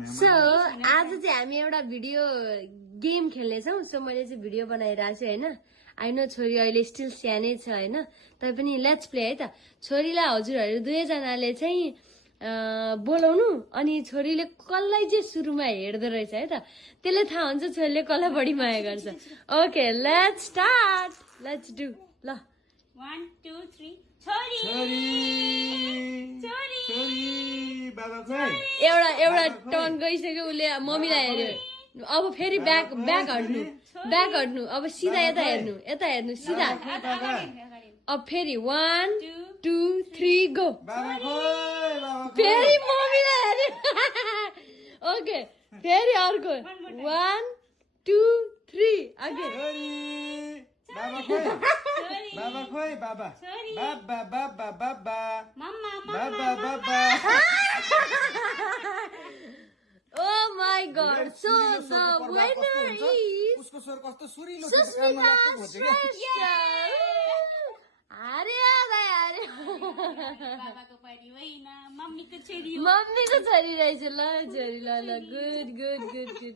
So आज चाहिँ हामी एउटा भिडियो गेम खेल्नेछौँ। सो मैले चाहिँ भिडियो बनाइरहेको छु होइन। आई नो छोरी अहिले स्टिल सानै छ होइन, तैपनि लेट्स प्ले है त। छोरीलाई हजुरहरू दुवैजनाले चाहिँ बोलाउनु, अनि छोरीले कसलाई चाहिँ सुरुमा हेर्दो रहेछ है त, त्यसले थाहा हुन्छ छोरीले कसलाई बढी माया गर्छ। Okay let's start, let's do. ल 1 2 3 छोरी छोरी छोरी बाबा खोइ एउटा टर्न गइसक्यो, उसले मम्मीलाई हेर्यो। अब फेरि ब्याक हट्नु, अब सिधा यता हेर्नु सिधा। अब फेरि 1 2 3 गो। बाबा खोइ बाबा फेरि मम्मीलाई हेर्यो। ओके फेरि अर्को 1 2 3 अघि। बाबा खोइ बाबा खोइ बाबा बाबा बाबा बाबा मम्मा बाबा बाबा Oh my god, so the winner is उसको स्वर कस्तो सुरिलो सुस्मिता श्रेष्ठ। अरे बाबाको परी होइन मम्मीको छोरी हो। मम्मीको छोरी रहेछ। ल छोरी, ल गुड गुड गुड गुड।